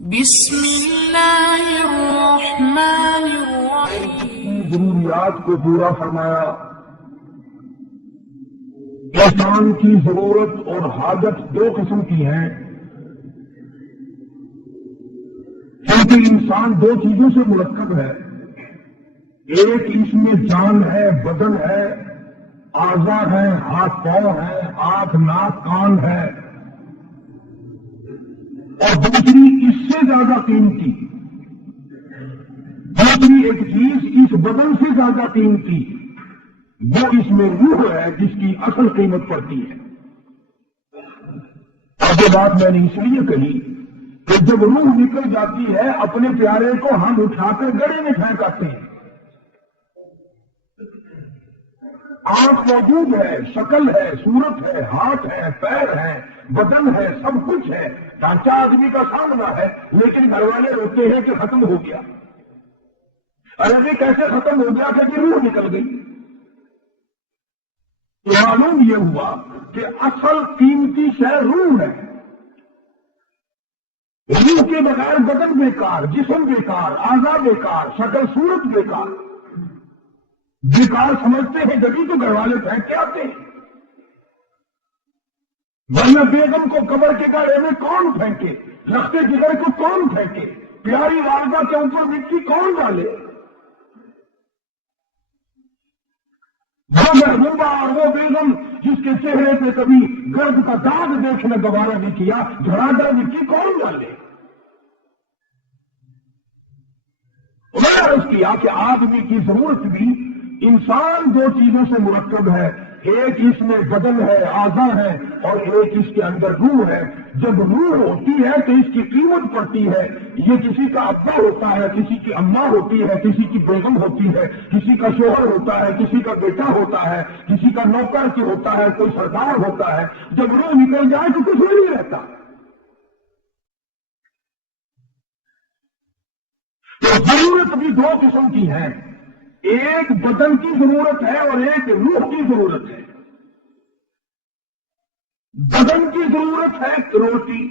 بسم اللہ الرحمن الرحیم۔ ضروریات کو پورا فرمایا۔ انسان کی ضرورت اور حاجت دو قسم کی ہیں، کیونکہ انسان دو چیزوں سے مرکب ہے۔ ایک اس میں جان ہے، بدن ہے، اعضاء ہے، ہاتھ پاؤں ہے، آنکھ ناک کان ہے، اور دوسری اس سے زیادہ قیمتی، دوسری ایک چیز اس بدن سے زیادہ قیمتی، وہ اس میں روح ہے جس کی اصل قیمت پڑتی ہے۔ اب یہ بات میں نے اس لیے کہی کہ جب روح نکل جاتی ہے اپنے پیارے کو ہم اٹھا کر گڑھے میں پھینک آتے ہیں۔ آنکھ موجود ہے، شکل ہے، صورت ہے، ہاتھ ہے، پیر ہے، بدن ہے، سب کچھ ہے، ڈھانچہ آدمی کا سامنا ہے، لیکن گھر والے روتے ہیں کہ ختم ہو گیا۔ ارے بھی کیسے ختم ہو گیا کہ روح نکل گئی؟ تو معلوم یہ ہوا کہ اصل قیمتی شے روح ہے۔ روح کے بغیر بدن بیکار، جسم بیکار، اعضاء بیکار، شکل صورت بیکار۔ بیکار سمجھتے ہیں جبھی تو گھر والے پھینک کے آتے ہیں، ورنہ بیگم کو قبر کے گڑھے میں کون پھینکے، رختے جگر کو کون پھینکے، پیاری والدہ کے اوپر مٹی کون ڈالے؟ وہ محبوبہ اور وہ بیگم جس کے چہرے پہ کبھی گرد کا داغ دیکھنا گوارا نہیں کیا، جھڑا کر مٹی کون ڈالے؟ میں نے عرض کیا کہ آدمی کی ضرورت بھی انسان دو چیزوں سے مرکب ہے، ایک اس میں بدن ہے، اعضاء ہے، اور ایک اس کے اندر روح ہے۔ جب روح ہوتی ہے تو اس کی قیمت پڑتی ہے۔ یہ کسی کا ابا ہوتا ہے، کسی کی اماں ہوتی ہے، کسی کی بیگم ہوتی ہے، کسی کا شوہر ہوتا ہے، کسی کا بیٹا ہوتا ہے، کسی کا نوکر کی ہوتا ہے، کوئی سردار ہوتا ہے۔ جب روح نکل جائے تو کچھ نہیں رہتا۔ تو ضرورت بھی دو قسم کی ہے، ایک بدن کی ضرورت ہے اور ایک روح کی ضرورت ہے۔ بدن کی ضرورت ہے روٹی،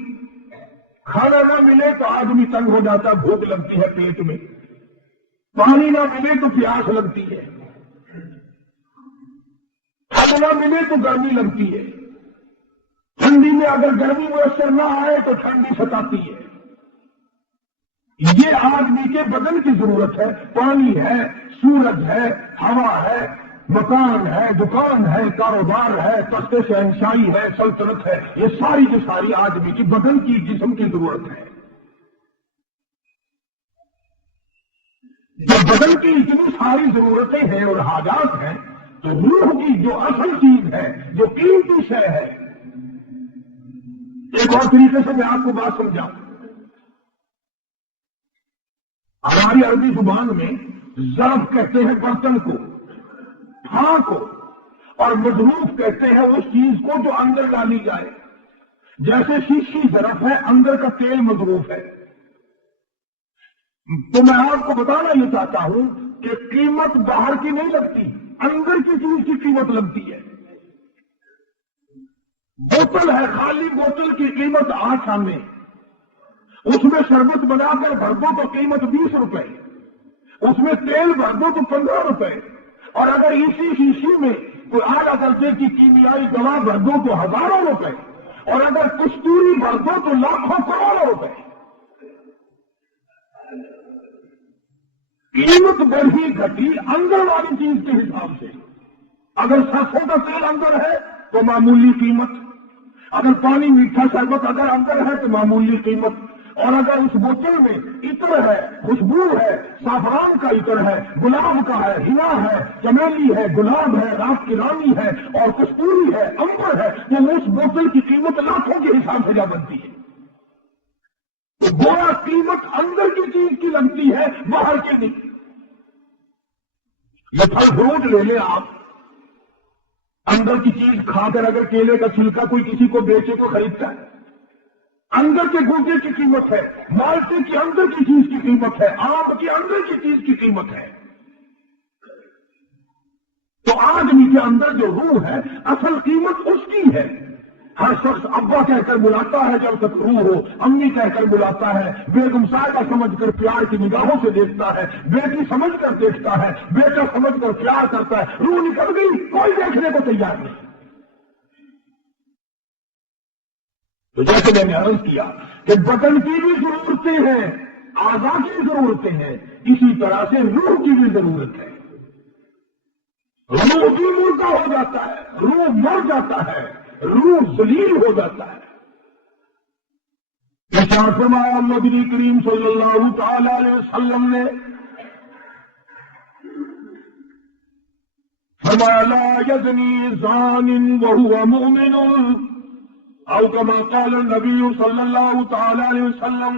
کھانا نہ ملے تو آدمی تنگ ہو جاتا، بھوک لگتی ہے پیٹ میں، پانی نہ ملے تو پیاس لگتی ہے، پھل نہ ملے تو گرمی لگتی ہے، ٹھنڈی میں اگر گرمی میسر نہ آئے تو ٹھنڈی ستاتی ہے۔ یہ آدمی کے بدن کی ضرورت ہے۔ پانی ہے، سورج ہے، ہوا ہے، مکان ہے، دکان ہے، کاروبار ہے، تخت شہنشاہی ہے، سلطنت ہے، یہ ساری کی ساری آدمی کی بدن کی جسم کی ضرورت ہے۔ جب بدن کی اتنی ساری ضرورتیں ہیں اور حاجات ہیں تو روح کی جو اصل چیز ہے، جو قیمتی شے ہے، ایک اور طریقے سے میں آپ کو بات سمجھاؤں۔ ہماری عربی زبان میں ظرف کہتے ہیں برتن کو، تھان کو، اور مظروف کہتے ہیں اس چیز کو جو اندر ڈالی جائے۔ جیسے شیشی ظرف ہے، اندر کا تیل مظروف ہے۔ تو میں آپ کو بتانا یہ چاہتا ہوں کہ قیمت باہر کی نہیں لگتی، اندر کی چیز کی قیمت لگتی ہے۔ بوتل ہے، خالی بوتل کی قیمت 8 آنے، اس میں شربت بنا کر بھر دو تو قیمت 20 روپے، اس میں تیل بھر دو تو 15 روپے، اور اگر اسی شیشی میں کوئی اعلیٰ درجے کی کیمیائی دوا بھر دو تو 1000 روپے، اور اگر کستوری بھر دو تو لاکھوں کروڑوں روپے۔ قیمت بڑھی گھٹی اندر والی چیز کے حساب سے۔ اگر سرسوں کا تیل اندر ہے تو معمولی قیمت، اگر پانی میٹھا شربت اگر اندر ہے تو معمولی قیمت، اور اگر اس بوتل میں عطر ہے، خوشبو ہے، سافران کا عطر ہے، گلاب کا ہے، ہنا ہے، چمیلی ہے، گلاب ہے، رات کی رانی ہے، اور کستوری ہے، امبر ہے، تو اس بوتل کی قیمت لاکھوں کے حساب سے جا بنتی ہے۔ تو گویا قیمت اندر کی چیز کی لگتی ہے، باہر کی نہیں۔ یہ پھل فروٹ لے لیں آپ، اندر کی چیز کھا کر اگر کیلے کا چھلکا کوئی کسی کو بیچے تو خریدتا ہے، اندر کے گوجے کی قیمت ہے، مالٹے کی اندر کی چیز کی قیمت ہے، آم کی اندر کی چیز کی قیمت ہے۔ تو آدمی کے اندر جو روح ہے اصل قیمت اس کی ہے۔ ہر شخص ابا کہہ کر بلاتا ہے جب تک روح ہو، امی کہہ کر بلاتا ہے، بیگم صاحبہ سمجھ کر پیار کی نگاہوں سے دیکھتا ہے، بیٹی سمجھ کر دیکھتا ہے، بیٹا سمجھ کر پیار کرتا ہے، روح نکل گئی کوئی دیکھنے کو تیار نہیں۔ تو جیسے میں نے عرض کیا کہ بدن کی بھی ضرورتیں ہیں، اعضاء کی ضرورتیں ہیں، اسی طرح سے روح کی بھی ضرورت ہے۔ روح بھی مردہ ہو جاتا ہے، روح مر جاتا ہے، روح ذلیل ہو جاتا ہے۔ ارشاد فرمایا نبی کریم صلی اللہ تعالی علیہ وسلم نے، فرمایا لا یزنی زان وہو مؤمن، او کما قال النبی صلی اللہ تعالی علیہ وسلم،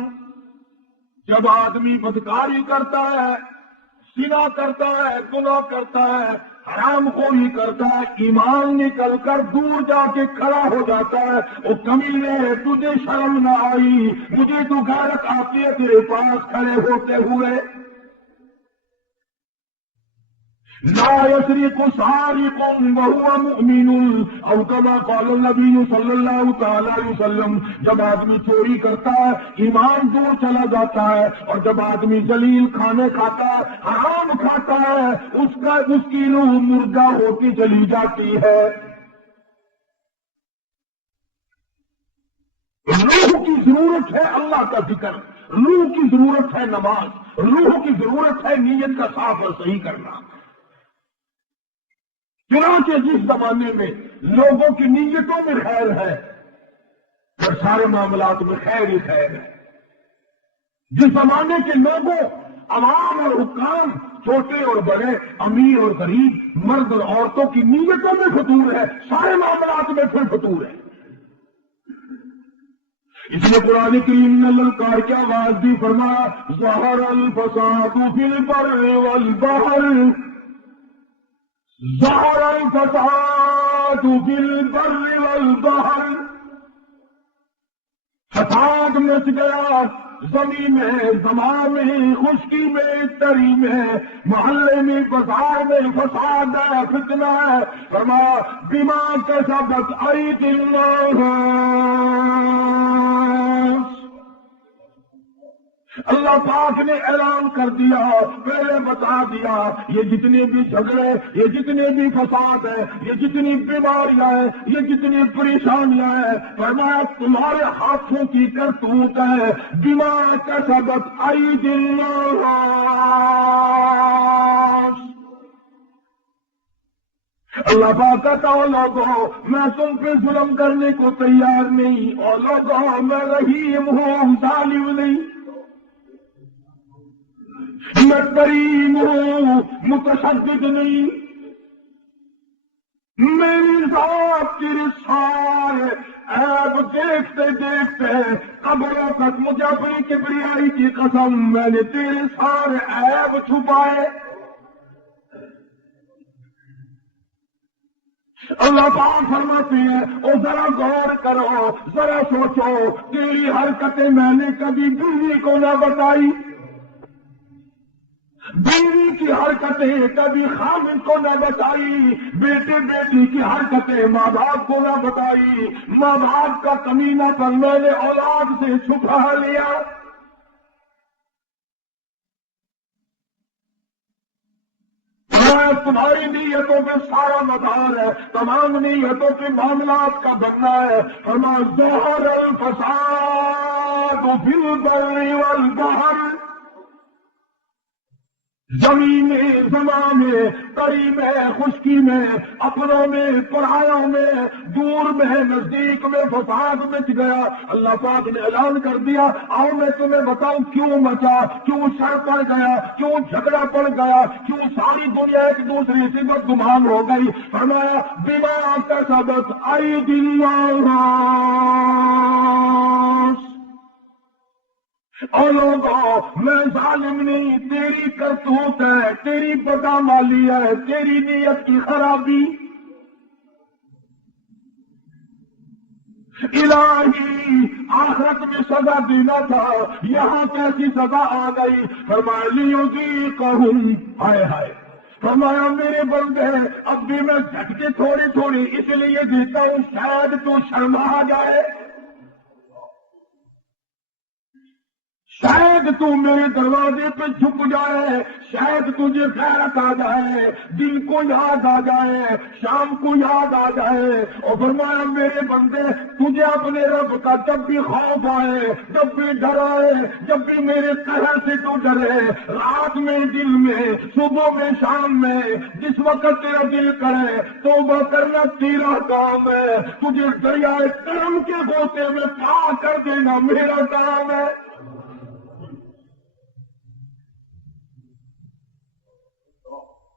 جب آدمی بدکاری کرتا ہے، زنا کرتا ہے، گناہ کرتا ہے، حرام خوری کرتا ہے، ایمان نکل کر دور جا کے کھڑا ہو جاتا ہے، وہ کمینے تجھے شرم نہ آئی، مجھے تو غیرت آتی ہے تیرے پاس کھڑے ہوتے ہوئے۔ لا يسرق سارق وهو مؤمن، او كما قال النبي صلی اللہ تعالی علیہ وسلم، جب آدمی چوری کرتا ہے ایمان دور چلا جاتا ہے، اور جب آدمی ذلیل کھانے کھاتا ہے، حرام کھاتا ہے، اس کی روح مردہ ہوتی چلی جاتی ہے۔ روح کی ضرورت ہے اللہ کا ذکر، روح کی ضرورت ہے نماز، روح کی ضرورت ہے نیت کا صاف اور صحیح کرنا۔ چنانچہ جس زمانے میں لوگوں کی نیتوں میں خیر ہے، پھر سارے معاملات میں خیر ہی خیر ہے۔ جس زمانے کے لوگوں، عوام اور حکام، چھوٹے اور بڑے، امیر اور غریب، مرد اور عورتوں کی نیتوں میں فطور ہے، سارے معاملات میں پھر فطور ہے۔ اس لیے قرآن کریم نے للکار کی آواز بھی فرمایا ظہر الفساد فی البر والبحر، ظہر الفساد فی البر والبحر، فساد مچ گیا زمین میں، زمان میں، خشکی میں، تری میں، محلے میں، بازار میں فساد ہے، فتنہ ہے۔ فرمایا بما کسبت ایدی الناس، اللہ پاک نے اعلان کر دیا، پہلے بتا دیا، یہ جتنے بھی جھگڑے، یہ جتنے بھی فساد ہیں، یہ جتنی بیماریاں ہیں، یہ جتنی پریشانیاں ہیں، فرمایا تمہارے ہاتھوں کی کرتوت ہے، بما کسبت ایدی الناس۔ اللہ پاک کہتا ہے لوگوں میں تم پہ ظلم کرنے کو تیار نہیں، اور لوگوں میں رحیم ہوں، ظالم نہیں، میں کریم ہوں، متشدد نہیں۔ میری ذات تیرے سارے عیب دیکھتے دیکھتے قبروں تک مجھے اپنی کبریائی کی قسم میں نے تیرے سارے عیب چھپائے۔ اللہ پاک فرماتے ہیں او ذرا غور کرو، ذرا سوچو، تیری حرکتیں میں نے کبھی بیوی کو نہ بتائی، بیوی کی حرکتیں کبھی خامد کو نہ بتائی، بیٹے بیٹی کی حرکتیں ماں باپ کو نہ بتائی، ماں باپ کا کمینہ پر میں نے اولاد سے چھپا لیا۔ تمہاری نیتوں پہ سارا مدار ہے، تمام نیتوں کے معاملات کا بننا ہے۔ فرمایا ظہر الفساد فی البر والبحر، زمین میں، زمان میں، تری میں، خشکی میں، اپنوں میں، پرایوں میں، دور میں، نزدیک میں فساد مچ گیا۔ اللہ پاک نے اعلان کر دیا آؤ میں تمہیں بتاؤں کیوں مچا، کیوں شر پڑ گیا، کیوں جھگڑا پڑ گیا، کیوں ساری دنیا ایک دوسرے سے بدگمان ہو گئی۔ فرمایا بما کسبت ایدی الناس، اور لوگوں میں ظالم نہیں، تیری کرتوت ہے، تیری بدعمالی ہے، تیری نیت کی خرابی۔ الہی آخرت میں سزا دینا تھا، یہاں کیسی سزا آ گئی۔ فرمایا لیذیقہم، ہائے ہائے، فرمایا میرے بندے اب بھی میں جھٹکے تھوڑے تھوڑے اس لیے دیتا ہوں شاید تو شرما جائے، شاید تو میرے دروازے پہ جھک جائے، شاید تجھے غیرت آ جائے، دن کو یاد آ جائے، شام کو یاد آ جائے۔ اور فرمایا میرے بندے تجھے اپنے رب کا جب بھی خوف آئے، جب بھی ڈر آئے، جب بھی میرے قہر سے تو ڈرے، رات میں دل میں، صبح میں شام میں، جس وقت تیرا دل کرے توبہ کرنا تیرا کام ہے، تجھے دریائے کرم کے غوطے میں پار کر دینا میرا کام ہے۔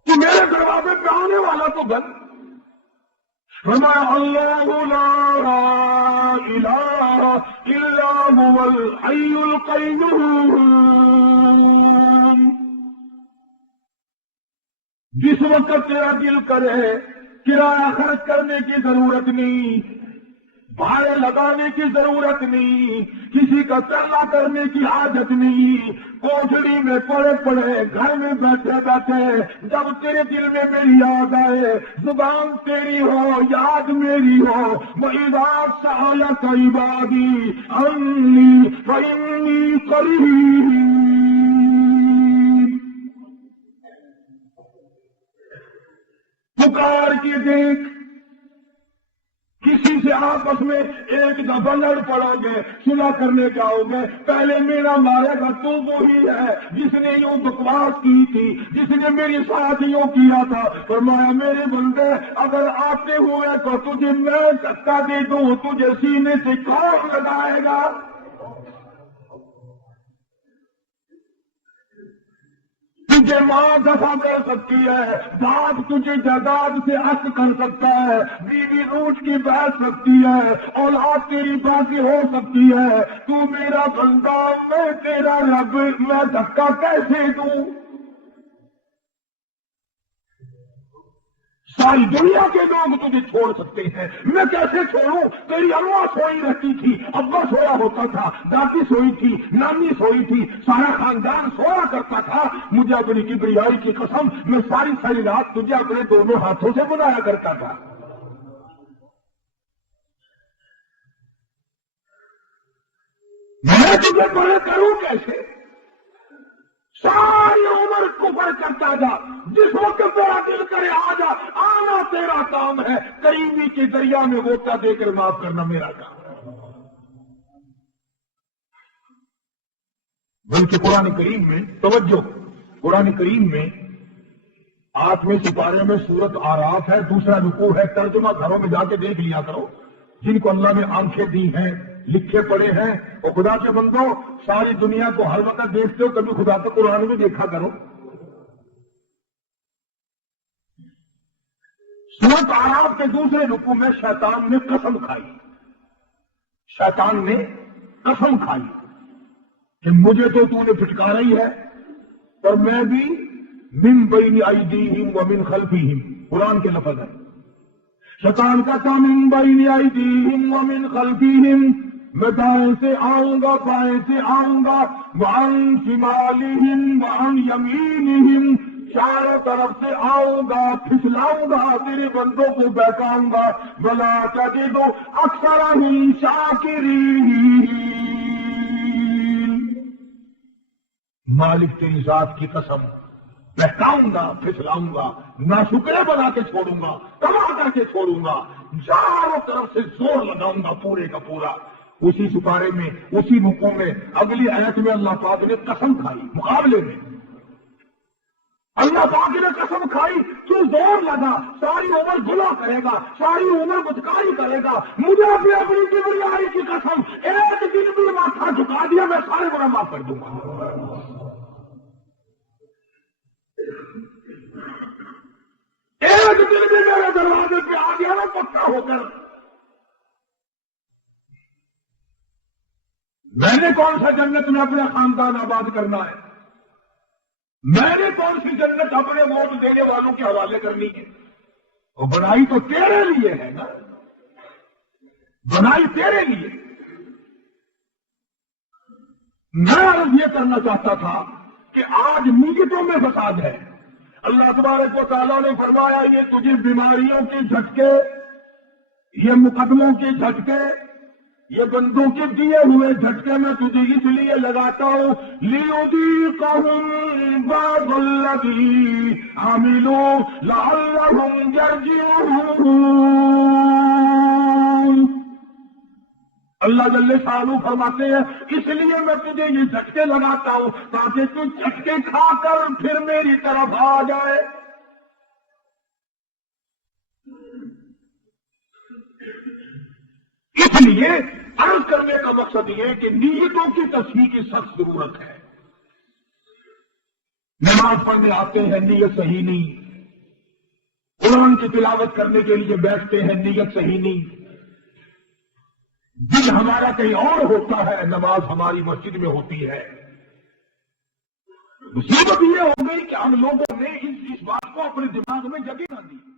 تو میرے دروازے پہ آنے والا تو بن۔ فرمایا اللہ لا الہ الا هو الحی القیوم، جس وقت تیرا دل کرے کرایہ خرچ کرنے کی ضرورت نہیں، بھاڑے لگانے کی ضرورت نہیں، کسی کا چلنا کرنے کی حاجت نہیں، کوٹھڑی میں پڑے پڑے گھر میں بیٹھے بیٹھے جب تیرے دل میں میری یاد آئے، زبان تیری ہو یاد میری ہو، وَإِذَا سَأَلَكَ عِبَادِي عَنِّي فَإِنِّي قَرِيبٌ، پکار کے دیکھ، کسی سے آپس میں ایک دفعہ لڑ پڑو گے، صلح کرنے جاؤ گے، پہلے میرا مارے گا تو وہی ہے جس نے یوں بکواس کی تھی، جس نے میری ساتھ یوں کیا تھا۔ فرمایا میرے بندے اگر آتے ہوئے تو تجھے میں دھکا دے دوں، تجھے سینے سے کون لگائے گا؟ تجھے ماں دفع کر سکتی ہے، باپ تجھے جائیداد سے عطا کر سکتا ہے، بیوی روٹ کی بیٹھ سکتی ہے، اولاد تیری باقی ہو سکتی ہے، تو میرا بندہ میں تیرا رب، میں دھکا کیسے دوں؟ ساری دنیا کے لوگ تجھے چھوڑ سکتے ہیں، میں کیسے چھوڑوں؟ تیری اماں سوئی رہتی تھی، ابا سویا ہوتا تھا، دادی سوئی تھی، نانی سوئی تھی، سارا خاندان سویا کرتا تھا، مجھے اپنی کبریائی کی قسم میں ساری رات تجھے اپنے دونوں ہاتھوں سے بلایا کرتا تھا۔ میں تجھے بڑے کروں کیسے؟ ساری عمر کفر کرتا جا، جس وقت تیرا دل کرے آ جا، آنا تیرا کام ہے، قریبی کے دریا میں غوطہ دے کر معاف کرنا میرا کام ہے۔ بلکہ قرآن کریم میں توجہ، قرآن کریم میں 8ویں سپارے میں سورت آراف ہے، دوسرا رکوع ہے، ترجمہ گھروں میں جا کے دیکھ لیا کرو، جن کو اللہ نے آنکھیں دی ہیں، لکھے پڑے ہیں، اور خدا کے بندو ساری دنیا کو ہر وقت دیکھتے ہو، کبھی خدا کو قرآن میں دیکھا کرو۔ سورت آراف کے دوسرے رکوع میں شیطان نے قسم کھائی، شیطان نے قسم کھائی کہ مجھے تو نے پھٹکارا ہی ہے، اور میں بھی من بین ایدیہم ومن خلفہم، قرآن کے لفظ ہے، شیطان کا تھا من بین ایدیہم ومن خلفہم، میں دائیں سے آؤں گا، بائیں سے آؤں گا، وعن شمالہم وعن یمینہم، چاروں طرف سے آؤں گا، پھسلاؤں گا، تیرے بندوں کو بہکاؤں گا، ولا تجد اکثرہم شاکرین، مالک تیری ذات کی قسم، بہکاؤں گا، پھسلاؤں گا، ناشکرے بنا کے چھوڑوں گا، تباہ کر کے چھوڑوں گا، چاروں طرف سے زور لگاؤں گا پورے کا پورا۔ اسی سپارے میں، اسی رکوع میں، اگلی آیت میں اللہ پاک نے قسم کھائی، مقابلے میں اللہ پاک نے قسم کھائی، تو زور لگا، ساری عمر گناہ کرے گا، ساری عمر بدکاری کرے گا، مجھے بھی اپنی کبریائی کی قسم، ایک دن بھی ماتھا جھکا دیا میں سارے گناہ معاف کر دوں گا۔ ایک دن بھی میرے دروازے پہ آ گیا نا پکا ہو کر، میں نے کون سا جنت میں اپنا خاندان آباد کرنا ہے، میں نے کون سی جنت اپنے ووٹ دینے والوں کے حوالے کرنی ہے؟ اور بنائی تو تیرے لیے ہے نا، بنائی تیرے لیے۔ میں عرض یہ کرنا چاہتا تھا کہ آج نیتوں میں فساد ہے، اللہ تبارک و تعالیٰ نے فرمایا یہ تجھے بیماریوں کے جھٹکے، یہ مقدموں کے جھٹکے، یہ بندوں کے دیے ہوئے جھٹکے میں تجھے اس لیے لگاتا ہوں لِيُذِيقَهُم بَعْضَ الَّذِي عَمِلُوا لَعَلَّهُمْ يَرْجِعُونَ۔ اللہ جل شانہ فرماتے ہیں اس لیے میں تجھے یہ جھٹکے لگاتا ہوں تاکہ تو جھٹکے کھا کر پھر میری طرف آ جائے۔ اس لیے عرض کرنے کا مقصد یہ ہے کہ نیتوں کی تصحیح کی سخت ضرورت ہے۔ نماز پڑھنے آتے ہیں نیت صحیح نہیں، قرآن کی تلاوت کرنے کے لیے بیٹھتے ہیں نیت صحیح نہیں، دل ہمارا کہیں اور ہوتا ہے، نماز ہماری مسجد میں ہوتی ہے۔ مصیبت یہ ہو گئی کہ ہم لوگوں نے اس بات کو اپنے دماغ میں جگہ نہ دی۔